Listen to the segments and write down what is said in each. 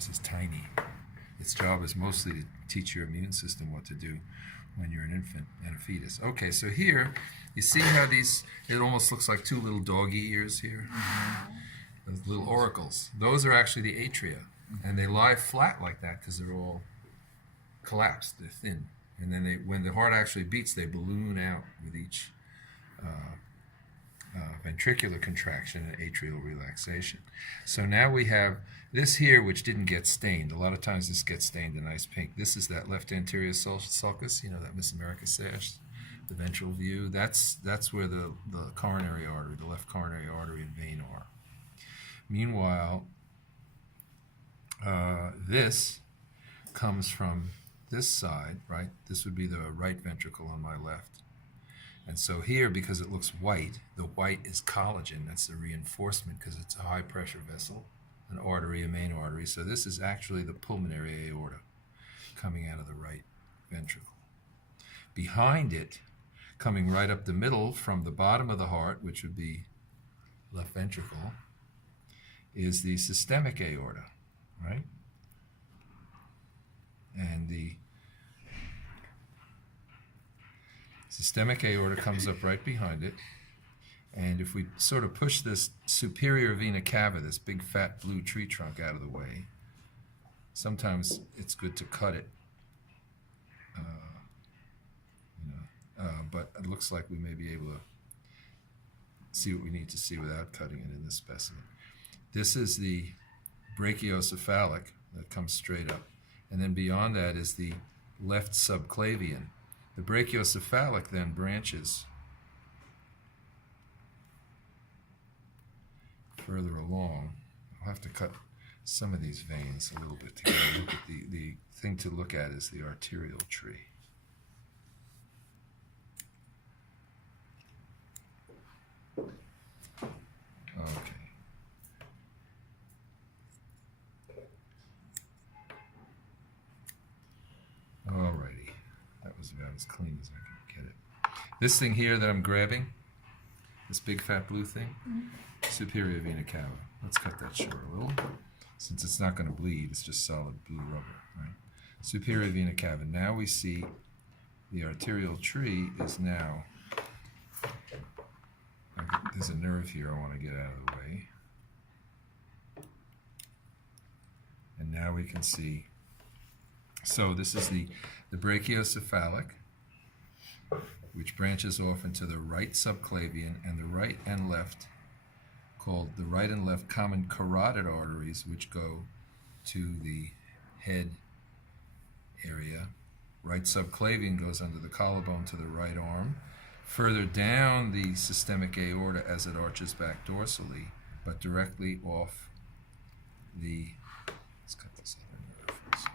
thymus is tiny. Its job is mostly to teach your immune system what to do when you're an infant and a fetus. Okay, so here, you see how these, it almost looks like two little doggy ears here? Those little auricles. Those are actually the atria. And they lie flat like that because they're all collapsed, they're thin. And then when the heart actually beats, they balloon out with each ventricular contraction and atrial relaxation. So now we have this here, which didn't get stained. A lot of times this gets stained a nice pink. This is that left anterior sulcus, that Miss America sash, the ventral view. That's where the coronary artery, the left coronary artery and vein are. Meanwhile, this comes from this side, right? This would be the right ventricle on my left. And so here, because it looks white, the white is collagen. That's the reinforcement because it's a high pressure vessel, an artery, a main artery. So this is actually the pulmonary aorta coming out of the right ventricle. Behind it, coming right up the middle from the bottom of the heart, which would be left ventricle, is the systemic aorta, right? And the systemic aorta comes up right behind it. And if we sort of push this superior vena cava, this big fat blue tree trunk, out of the way, sometimes it's good to cut it. But it looks like we may be able to see what we need to see without cutting it in this specimen. This is the brachiocephalic that comes straight up. And then beyond that is the left subclavian. The brachiocephalic then branches further along. I'll have to cut some of these veins a little bit to get a look at the thing to look at is the arterial tree. Okay. Alrighty, that was about as clean as I could get it. This thing here that I'm grabbing, this big fat blue thing, superior vena cava. Let's cut that short a little. Since it's not going to bleed, it's just solid blue rubber, right? Superior vena cava. Now we see the arterial tree is now, there's a nerve here I want to get out of the way. And now we can see, so this is the brachiocephalic, which branches off into the right subclavian and the right and left, called the right and left common carotid arteries, which go to the head area. Right subclavian goes under the collarbone to the right arm. Further down the systemic aorta as it arches back dorsally, but directly off the, let's cut this other nerve first.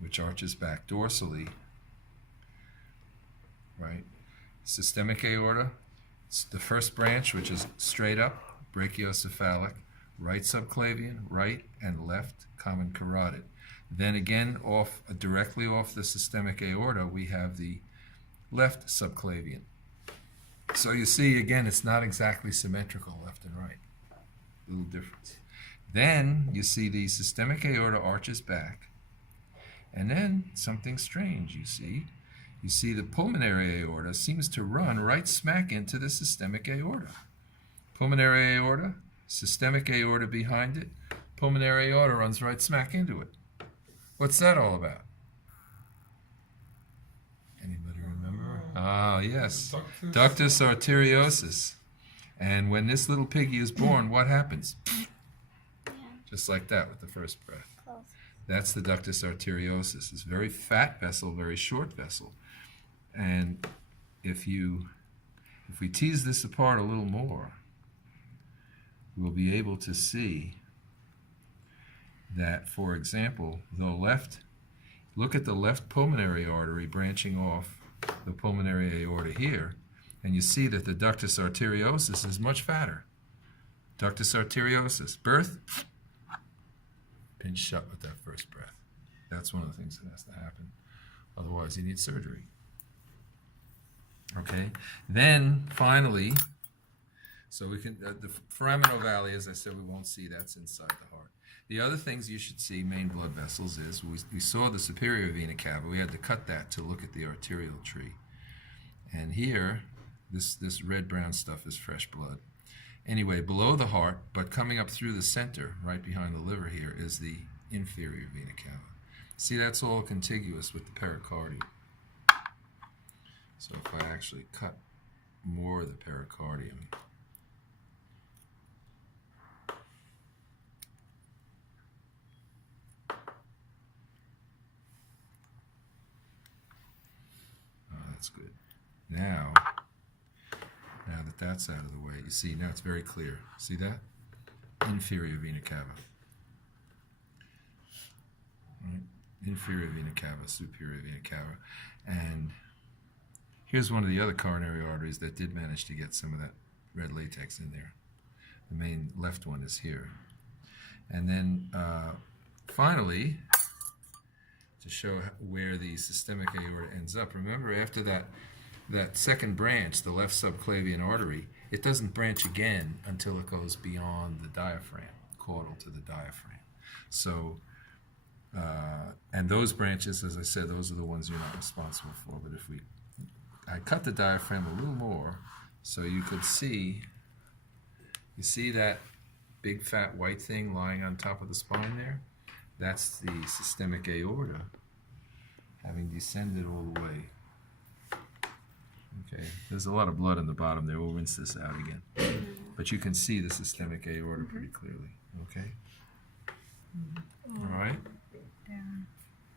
Which arches back dorsally, right? Systemic aorta, it's the first branch, which is straight up, brachiocephalic, right subclavian, right and left common carotid. Then again, directly off the systemic aorta, we have the left subclavian. So you see, again, it's not exactly symmetrical, left and right. Little difference. Then you see the systemic aorta arches back, and then something strange you see. You see the pulmonary aorta seems to run right smack into the systemic aorta. Pulmonary aorta, systemic aorta behind it, pulmonary aorta runs right smack into it. What's that all about? Anybody remember? Ah, yes. Ductus arteriosus. And when this little piggy is born, what happens? Just like that with the first breath. That's the ductus arteriosus. It's a very fat vessel, very short vessel. And if we tease this apart a little more, we'll be able to see that, for example, look at the left pulmonary artery branching off the pulmonary aorta here, and you see that the ductus arteriosus is much fatter. Ductus arteriosus, birth, pinch shut with that first breath. That's one of the things that has to happen. Otherwise, you need surgery. Okay, then finally, so we can, the foraminal valley, as I said, we won't see, that's inside the heart. The other things you should see, main blood vessels, is we saw the superior vena cava. We had to cut that to look at the arterial tree. And here, this red-brown stuff is fresh blood. Anyway, below the heart, but coming up through the center, right behind the liver here, is the inferior vena cava. See, that's all contiguous with the pericardium. So if I actually cut more of the pericardium, that's good. Now that that's out of the way, you see, now it's very clear. See that? Inferior vena cava. Right? Inferior vena cava, superior vena cava. And here's one of the other coronary arteries that did manage to get some of that red latex in there. The main left one is here. And then finally, to show where the systemic aorta ends up, remember after that second branch, the left subclavian artery, it doesn't branch again until it goes beyond the diaphragm, caudal to the diaphragm. So, and those branches, as I said, those are the ones you're not responsible for. But if I cut the diaphragm a little more so you could see, you see that big fat white thing lying on top of the spine there? That's the systemic aorta having descended all the way. Okay, there's a lot of blood in the bottom there. We'll rinse this out again. But you can see the systemic aorta pretty clearly. Okay? All right?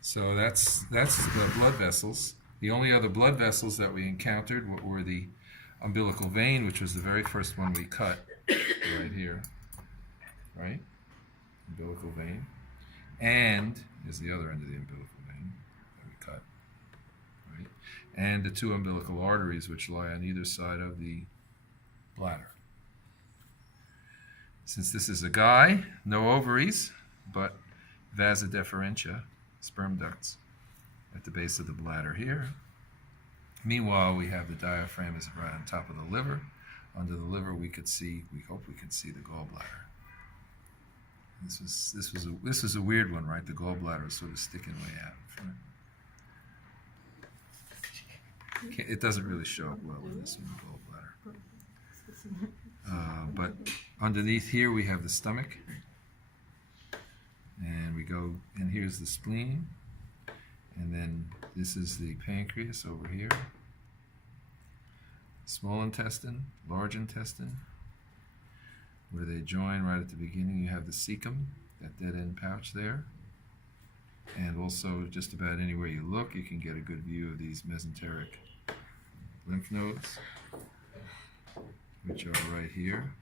So that's the blood vessels. The only other blood vessels that we encountered were the umbilical vein, which was the very first one we cut right here. Right? Umbilical vein. And is the other end of the umbilical vein that we cut. Right? And the two umbilical arteries which lie on either side of the bladder. Since this is a guy, no ovaries, but vasa deferentia, sperm ducts at the base of the bladder here. Meanwhile, we have the diaphragm is right on top of the liver. Under the liver, we hope we could see the gallbladder. This was a weird one, right? The gallbladder is sort of sticking way out in front. It doesn't really show up well in this one, gallbladder. But underneath here we have the stomach, and we go, and here's the spleen, and then this is the pancreas over here. Small intestine, large intestine. Where they join right at the beginning, you have the cecum, that dead end pouch there. And also, just about anywhere you look, you can get a good view of these mesenteric lymph nodes, which are right here.